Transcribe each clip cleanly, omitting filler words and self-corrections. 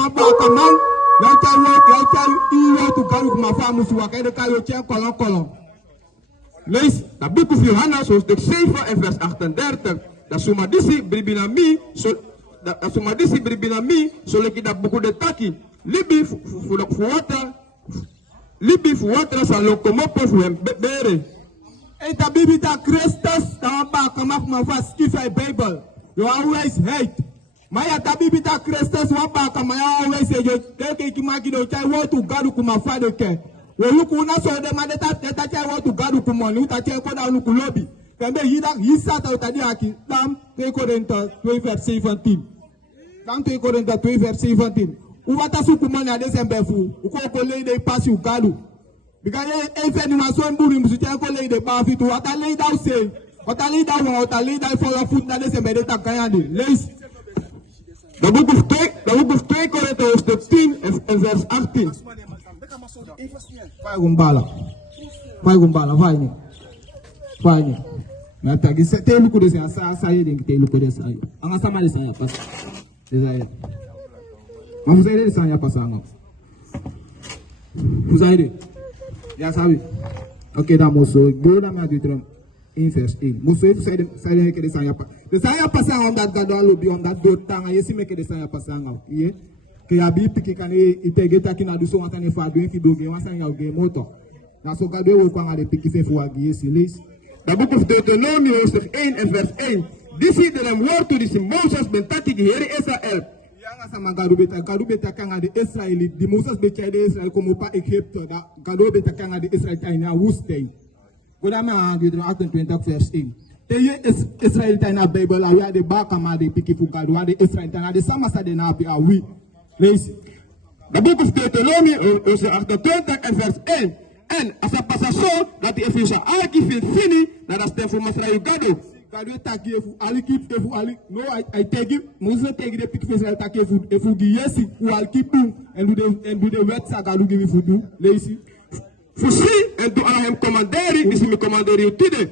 wa ba kaman laita iwe tu galu kuma famu su wakende kayo chen kolon. Lees dat boek van Johannes hoofdstuk 7 en vers 38. Dat sumadisi bribinami so dat boek de taki libi fuwatra sa lokomopo fu hem bere. En ta bibita Christus ta ba kama kuma fa skifa Bible. You always hate. Maya ta bibita Christus wa ba kama ya always say you take kimaki do chai wo tu galu kuma fa de ke. Wo ku na so de madeta ta chai wo tu galu kuma ni ta chai ko da lu kulobi. Kende hisa ta utadi aki dam 2 Korinther 2 vers 17. Dam 2 Korinther 2 vers 17. Uwata su kuma na December fu. Uko ko le de pass u galu. Because if anyone so mburi musu chai ko le de pa fi tu wata le da say. Wata le da won wata le da for your foot na December de ta kanyande. Lees The book of 2 Corinthians hoofdstuk 10 en vers 18. Vai gumbala, vai ni. Na tagi se te luku desa sa ye den te luku desa. Anga sama desa ya pas. Desa ya. Mas você desa ya pas anga. Você ya sabe. Okay, da moço, go da ma ditron in vers 1. Moço itu saya que desa ya pas. Desa ya pas anga dat gado lobi on dat do tanga yesi me que desa ya pas anga. Iye. Que abi piki kan itegeta kina du so antane fa do fi do ge wasan ya ge moto. Na so gado wo kwanga de piki fe fu agi yesi lis. Dat boek of Deuteronomie hoofdstuk 1 en vers 1. Dit is er een woord toe die Mozes ben taki de Heer Israël. Yanga sama gado beta kanga de Israël, di Moses becha de Israël como pa Egypte, da gado beta kanga de Israël taina woestijn. Godama Deuteronomie 28 vers 1. Te ye Israël taina Bible la ya de ba kama de piki fu gado wa de Israël taina de sama sa de na bi awi. Lees. Dat boek of Deuteronomie hoofdstuk 28 en vers 1. En als het pas zo dat die even zo alki vindt fini, dat dat stem voor Masra Ugado. Gado taki efu alikip efu ali no I take it Moses take the pick face taki efu giyesi u alikip en do de wet sa gado give fu do leisi. Fusi en do ala hem commanderi is mi commanderi utide.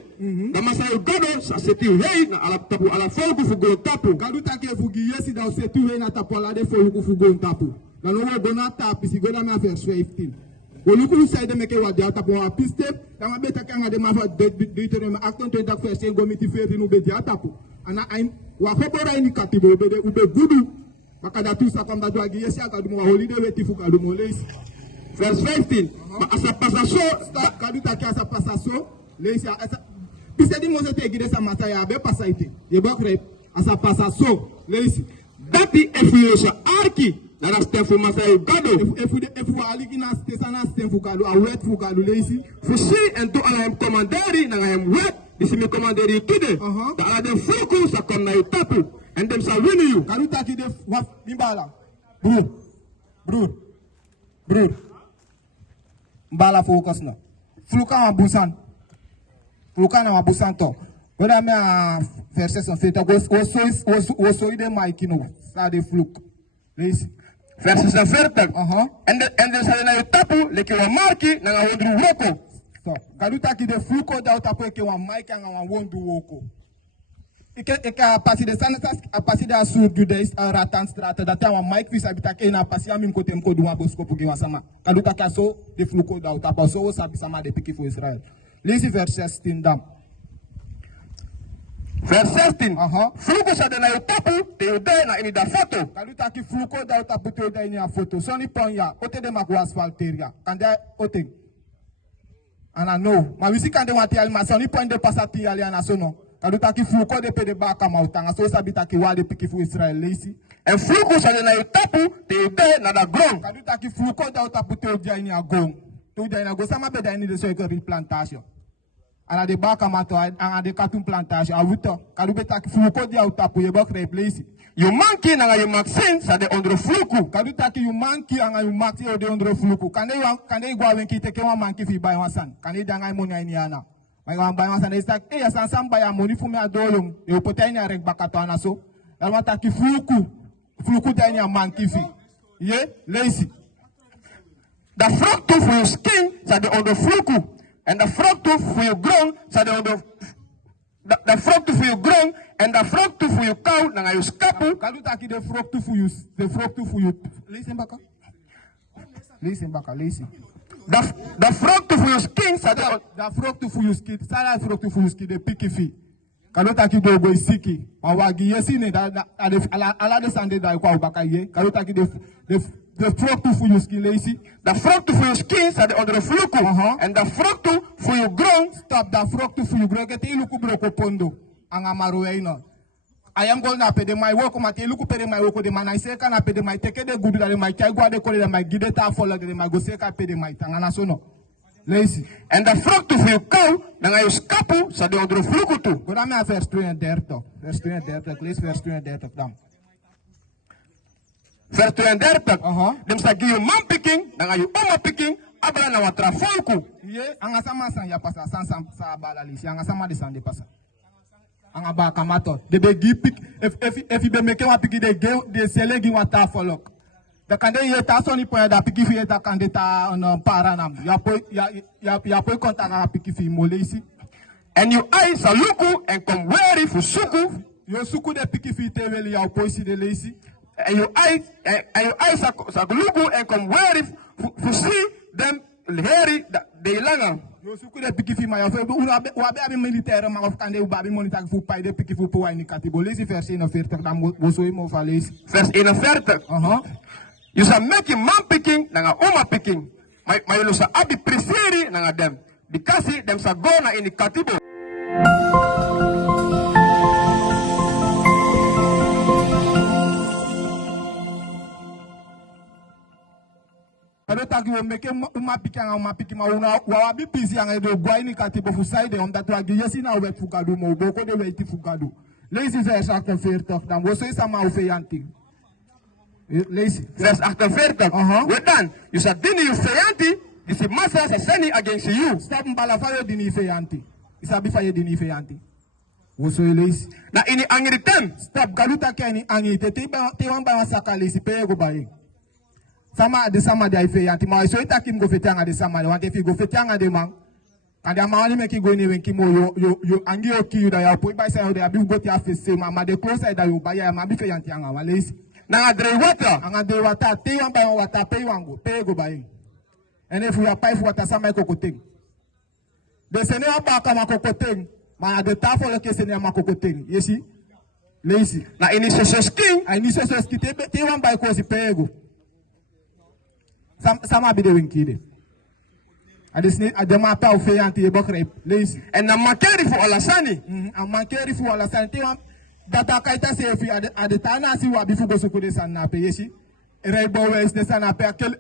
Da Masra Ugado sa seti hei na ala tapu ala fogo fu go tapu. Gado taki efu giyesi da seti hei na tapu ala de fogo fu go tapu. Na no wo bona tapu si go na ma vers 15. Oluku sai de meke wa dia tapu a piste da ma beta kanga de ma fa Deuteronomie 28 vers 1 gomiti feri no be dia tapu ana ain wa khobora ini katibo be de ube gudu makada tu sa kwamba do agi yesi akadu mo holiday weti fu kadu mo leisi vers 15 ma asa pasaso kadu ta asa pasaso leisi asa piste di mo se te gide sa mata ya be pasaite ye ba kre asa pasaso leisi dati efiyosha arki. Dat is stem voor Masra Ugado. Efu aliki na stesana stem fu kadu a wet fu kadu leisi. Fusi en to ala hem commanderi na hem wet. Disi mi commanderi tude. Da ala dem fluku sa kom na yu tapu. En dem sa wini yu. Kadu taki de waf mimbala. Broer. Mbala focus na. Fluka wa busan. Fluka na wa busan to. Wada me a verset son feta oso ide maikino. Sa de fluk. Leisi. Vers 46. En de sa na yu tapu leke wa marki na nga wondru woko. So, kadu taki de fluko da tapu eke wa maiki nga wa wondru woko. Ike a pasi de sanata a pasi de asur jude ratan strata da ta wa mike fisa bitake na pasi amim kote mkodu wa bosko pugi wa sama. Kadu taki aso de fluko da tapu so sabi sama de piki fu Israel. Leisi vers 16 dam. Vers 16. Fluko sa de na yu tapu te yu de na ini da foto. Kadu taki fluko da tapu te yu de ini a foto. Soni ponya ote de magu asfalteria. Kanda ote. Ana no. Ma wisi kande wati alma soni ponya de pasati ali ana sono. Kadu taki fluko de pe de baka mautanga. So sabi taki wade piki fu Israel leisi. En fluko sa de na yu tapu te yu de na da grond. Kadu taki fluko da tapu te yu de ini a gong. Te yu de ini a gong. Sama be de ini de so eke replantation. Ana de baka mato ana de katun plantation a wuto kadu beta fluko dia utapu ye bok replace You manki na you maxin sa de ondro fluku. Kadu taki you manki anga you maxi o de ondro fluku. Kane gwa wenki teke wa manki fi bai wasan. Kane danga monya ini ana. Mai wa bai wasan is tak ya san bai amoni fu me adolum. E poteni arek bakato ana so. Alwa taki fluku. Fluku da ni manki fi. Ye lazy. The fruit for your skin sa de ondro fluku. And the fruit for your ground sa de ondro de vruchten voor je grond en de vruchten voor je kou, dan ga je skapu. Kalu taki de vruchten voor je, de vruchten voor je. Lees in baka. Lees in baka, lees in. De vruchten voor je skin, de vruchten voor je skin, sala vruchten voor je skin, de pikifi. Kalu taki do go isiki. Maar wagi yesi ne ala de sande da kwa baka ye. Kalu taki de vruchten voor je skin, lees in. De vruchten voor je skin zijn onder de vloeken. En de vruchten voor je grond. Stop, de vruchten voor je grond. Het iluku broko pondo. Angamaru eino. I am going to pay the my work, my look pay my work, the man I say can I pay the my take the good that my child go the my give it follow the my go say can pay the my tangana sono. Lazy. En de vruchten voor je kou, dan ga je skapu, zijn die onder de vloeken toe. Go naar vers 32. Vers 32, lees vers 32 dan. Vers 32. Dan sta je man picking, dan ga je oma picking, abra na watra volku. Ye, anga sama san ya pasa, san sa bala lisi, anga sama de san de pasa. Anga ba kamato. De be gi pick, if you be make wa pick de sele gi wata folok. Da kande ye ta soni point da pick fi ta kande ta on paranam. Ya po konta ga pick fi mole isi. En je eyes are luku en kom weri voor suku. Yo suku de pick fi te weli ya po isi de leisi. En je eyes are luku en kom weri voor see them heri de langan. Yo suku de pick fi ma ya fe wa be abi militaire ma of kande u babi monitor fu pai de pick fu po wa ni katibo leisi vers 41 dan wo SOEMA fa leisi. Vers 41. You say make man picking na oma picking. Maar jullie say abi preseri na dem. Because them sa go na in the katibo. Ado taki wo meke uma piki ma una wa bi pisi anga do gwa ini katibo fu side on dat wa yesi na wet fugadu mo boko de weti fugadu. Lees vers 48 dan wo so sama o feyanti. Lees vers 48. Wat dan? You say dini you feyanti, this is massa is sending against you. Stop mbala fayo dini feyanti. Isabi fayo dini feyanti. Wo so lees. Na ini angri tem. Stop galuta keni angi te wan ba sakale si pe go baye. Sama de feyanti ma so itakim go fetanga de sama de wante fi go fetanga de man. Kandi ama make go ni wen kimo yo angi o ki da ya po ba say de abi go ti afese ma de close side da yo ba ya ma bi feyanti anga wa lees. Na adre water. Anga de water te wan ba water pe wango pe go baye. And if we are pipe water sama kokoteng. De sene aba kama kokoteng ma de tafo le ke sene ma kokoteng. Yesi. Leesi. Na ini sososking, ai sososking te wan ba ko si pego. Sama bi de winkide. Adesne adema pa o feyanti e bokre leesi. En na makeri fu olasani. An makeri fu olasani te wan data kaita se fi adetana si wa bi fu go sukude san na pe yesi. Reibo wes de sana pe akel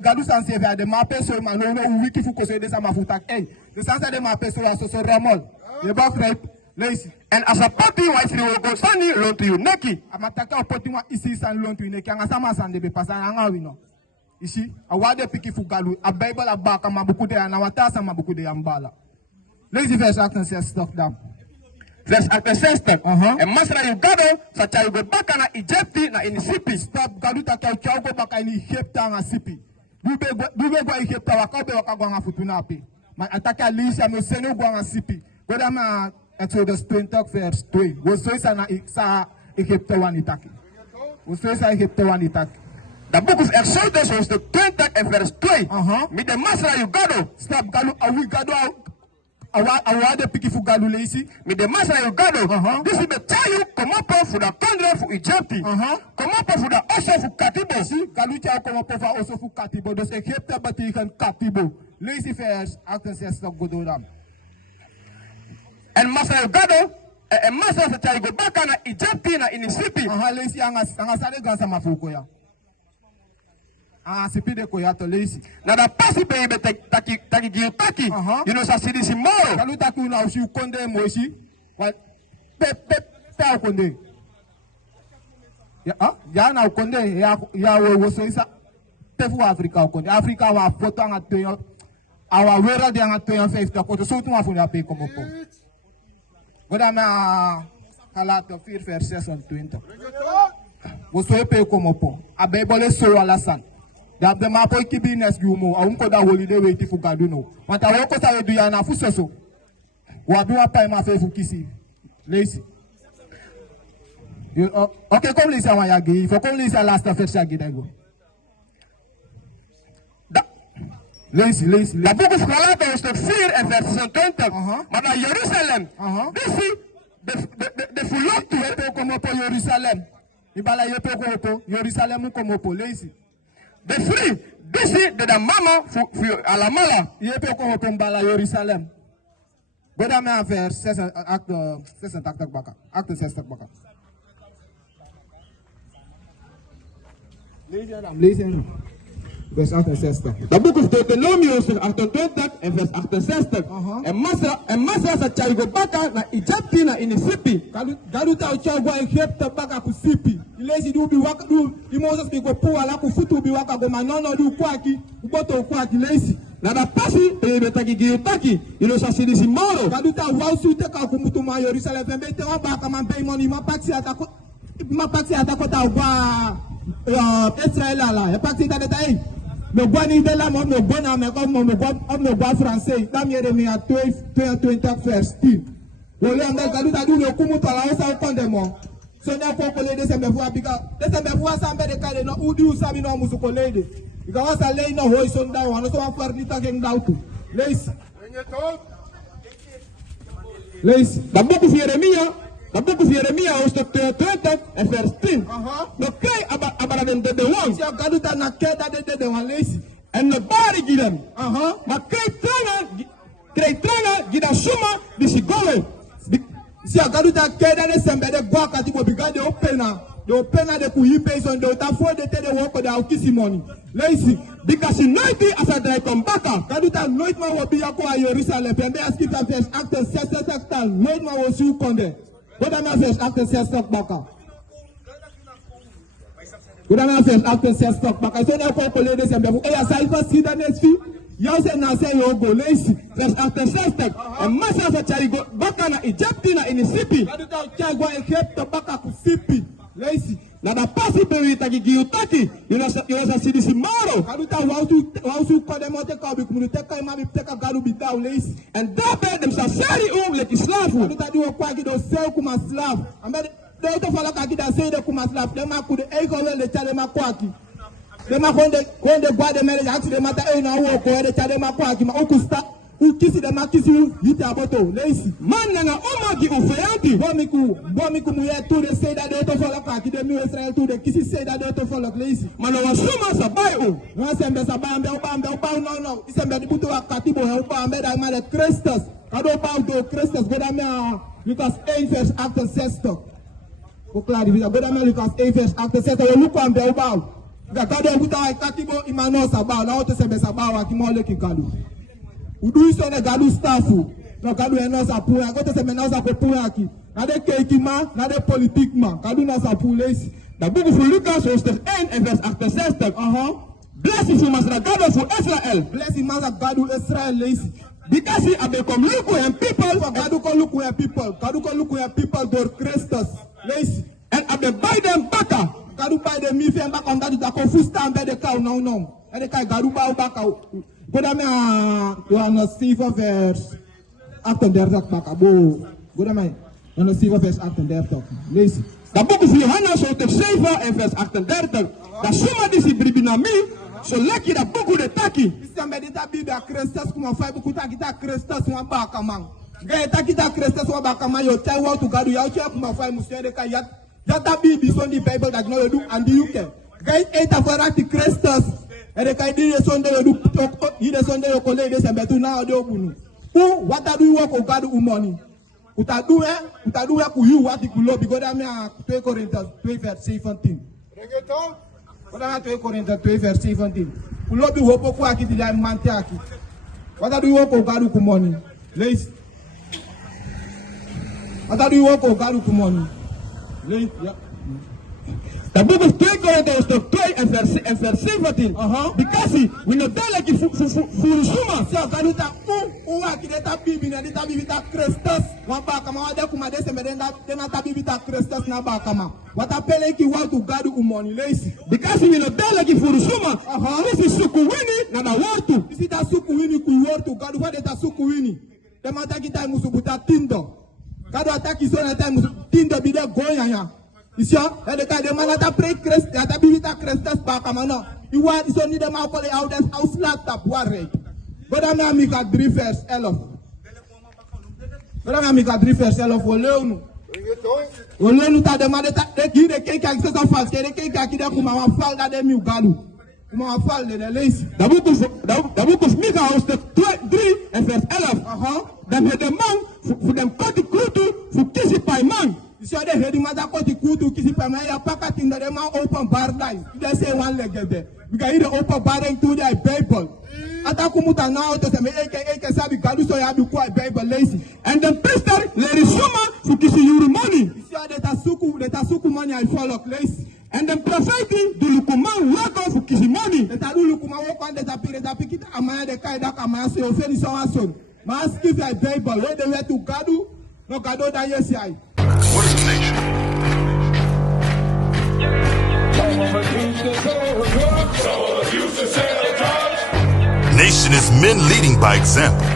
galu san se fi de ma pe so ma no wiki fu ko so de sama fu tak de sansa de ma pe so so remol. E bokre leesi. En as a party wa if you go sani loan to you neki. Amataka opoti wa isi san loan to you neki anga sama san de be pasana anga wino. Ici, awade piki fugalu, a Bible a baka mabukude na watasa mabukude ambala. Lazy verse 86 stop down. Verse 86. En masra you gado, sa cha you go baka na Egypti na in Sipi. Stop gadu ta cha go baka in Egypta na Sipi. Dube go Egypta wakabe wakagwa na futuna api. Ma ataka lisha no seno go na Sipi. Go da na Exodus 20 verse 3. Go so isa na sa Egypta wan itaki. Go so isa Egypta wan itaki. The book of Exodus was the 20th and verse 3. Me the master you gado. Stop galu awi gado awade piki fu galu leisi. Me the master you gado. This is the tell you come up for the country for Egypt. Come up for the also for Katibo. Si galu cha come up for also for Katibo. Dus Egypte betekent Katibo. Leisi vers 68 gododam. En master you gado. En master sa tell you go back na Egypt na in Sipi. Leisi anga sare gansa mafuko ya. Sipi de koyato leisi. Na da pasi pe be taki giltaki. You know sa sidi si moro. Kalu taku na usi konde moisi. Pe konde. Ya na konde ya wo so isa. Tefu Afrika konde. Afrika wa foto anga toyo. Awa wera de anga toyo 50 ko so tuma fu ya pe komo po. Goda na kalato 4 vers 26. Wo so pe komo po. Abebole so ala san. The map of business you mo. I won't go that holiday waiting for Gaduno. What I work with I do ya na fusoso. Wabi wapa ma fe fukisi. Lazy. Ok, comme les amis yagi, il faut comme les amis last affaire yagi d'ago. Lazy. La boek is gelaten in stuk 4 en vers 26. Maar naar Jeruzalem. Dus de verloopt toe. Je peux comme pour Jérusalem. Il bala je peux comme Jérusalem comme pour Lazy. De free. Dus de mama voor alamala. Je peux comme bala Jérusalem. Goda me en vers 6 acte 86 baka. Acte 60 baka. Lezen. Vers 68. Dat boek is Deuteronomium 28 en vers 68. En massa sa chaigo baka na Egypte na Inisipi. Garuta uchagwa Egypte baka kusipi. Ilezi du bi waka du imosos bi go po ala ku futu bi waka go manono du kwaki uboto kwaki lezi. Na da pasi betaki giotaki ilo sa sidisi moro. Garuta wausu teka ku mutu ma Jerusalem fembe te baka man pay money ma paksi atako ta wa Israel ala. E paksi ta deta ei. Me gwani de la mo gwana me ko mo gwa français. Tam Yeremia 20 verse 10. Wole anga galuta du le kumu to la osa konde mo. So na ko kole de sembe fu abika. De sembe fu asambe de kale no udi usabi no musu kolede. Ika wasa lei no hoi son da wano so wa farni ta ken dautu. Leis. Dat boek is Jeremia. Dat boek is Jeremia hoofdstuk 20 en vers 10. Dan krijg je de wang. Ja, galuta na keda de wan leisi. En de bari gidem. Maar krijg trana gida suma di sigole. Ja, galuta keda de sembe de gwaka tipo bigade opena. De opena de kuhipe son de utafo de te de woko de aukisi money. Leisi. Because nooit die als hij draait om bakken. Galuta nooit maar wo biyako a Jerusalem. Pembe askita vers acte 66 nooit maar wo su konde. Goda me vers acte 66 baka. Goda me vers acte 66 baka. So na ko kole de sembe. E ya sai fa sida nesfi. Ya se na se yo go leisi. Vers 68. En massa sa charigo baka na Egypte na Inisipi. Galuta chagwa Egypte baka kusipi. Leisi. Na da pasi pewi taki giutaki. Ilo sa sidisi maro. Galuta wausu kode mote ka bi kumunu teka ima bi teka galu bitaw leisi. En daarbij dem sa seri leki slavu. Galuta di wo kwa gido seu kuma slav. Ambe de to fala ka gida sei de kuma slav. De ma kude e ko wel de chale ma kwaki. De ma konde gwa de mere ati de mata e na wo ko de chale ma kwaki ma ukusta. Ukisi de ma kisi yiti aboto leisi. Man nga omagi ufeyanti. Bomiku muye tu de sei da de to fala ka gide mi Israel tu de kisi sei da de to fala leisi. Mano wasuma sabai o. Wa sembe sabai ambe uba no. Isembe di buto akati bo he uba ambe da ma de Christus. Kado ba do Christus goda me Lucas 1 vers 68. Ko clarifica goda me Lucas 1 vers 68 wo luko ambe uba. Ga kado buta akati bo imano sabai na oto sembe sabai wa kimole kikalu. Udu iso ne gadu staffu. No gadu eno sa pou. Agote se mena sa pou aki. Na de keikima, na de politique ma. Gadu na sa pou leisi. Dat boek van Lucas hoofdstuk 1 en vers 68. Blessing voor Masragado voor Israël. Blessing Masragado Israël leisi. Because he become look and people. Gadu ko look and people. Gadu ko look and people door Christus leisi. En abe buy them baka. Gadu buy them mi fe mbaka omdat da ko fusta ambe de ka no. En de kai gadu ba baka. Goda me Johannes 7 vers 38 baka bo. Goda me Johannes 7 vers 38. Lees. Dat boek is Johannes hoofdstuk 7 en vers 38. Dat suma disi bribinami. So leki dat boek de taki. Isambe dita Biblia Christus kuma fai buku takita Christus wa baka man. Ga takita Christus wa baka man yo chai wa to gadu ya chai kuma fai musere ka ya. Jata Bibi son the Bible that no you do and the UK. Ga eta farati Christus. Ere kai di sonde yo du ide sonde yo kole de sembe tu na ode obunu. What do you work o gadu money? Utadu ku you what ku lo because am 2 Corinthians 2 verse 17. Reggaeton. What am 2 Corinthians 2 verse 17. Ku lo bi hopo ku akiti ya mante aki. What do you work o gadu ku money? Leis. What do you work o gadu ku money? Leis. Yeah. Dat boek is 2 Corinthians 2 en vers 17. Because we know that like Furusuma. So galuta akideta Bibi na dita Bibi ta Christus. Wa baka ma wade kuma de sembe na ta Bibi ta Christus na baka ma. Wata pele ki wa to gadu umoni leisi. Because we know that like Furusuma. This is sukuwini na na watu. This is ta sukuwini ku wortu gadu wa de ta sukuwini. De mata kita musu buta tindo. Kado ataki so na time tindo bide goya ya. Isya, ele ka de mana ta pre crest, ta bibita crestas ba kamano. Iwa iso ni de ma ko le audas house laptop warre. Goda na mi ka drivers elof. Goda na mi ka drivers elof oleunu. Oleunu ta de ma de ta de ki de ke ka so fast ke de ke ka ki de kuma wa fal da de mi ugalu. Kuma wa fal de lees. Dabukus mi ka house 3 en vers 11. Dan het de man voor dem koti kutu voor kisi pai man. So de hedi mata koti kutu kisi pai man ya pakating da de man open bar line. They say one legende. Because he open bar to the Bible. Ata kumuta now to say eke sabi gadu so ya bi kwa Bible lazy. And the pastor le risuma for kisi yuru money. So de tasuku money I follow lazy. And the prophet du lukuman wako for kisi money. De ta du lukuman wako de ta pire ta pikita amaya de kai da amaya se ofeni so ason. Mas give a Bible where they were to gadu no gado da yesi ai. What is the nation? Nation is men leading by example.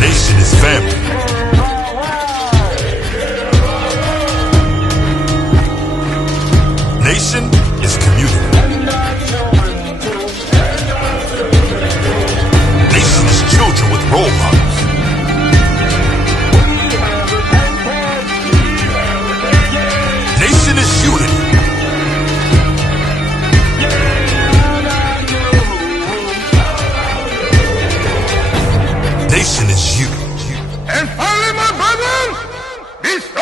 Nation is family. Nation is community. Nation is children with role models. Nation is unity. Nation is you. And finally, my brethren, be strong.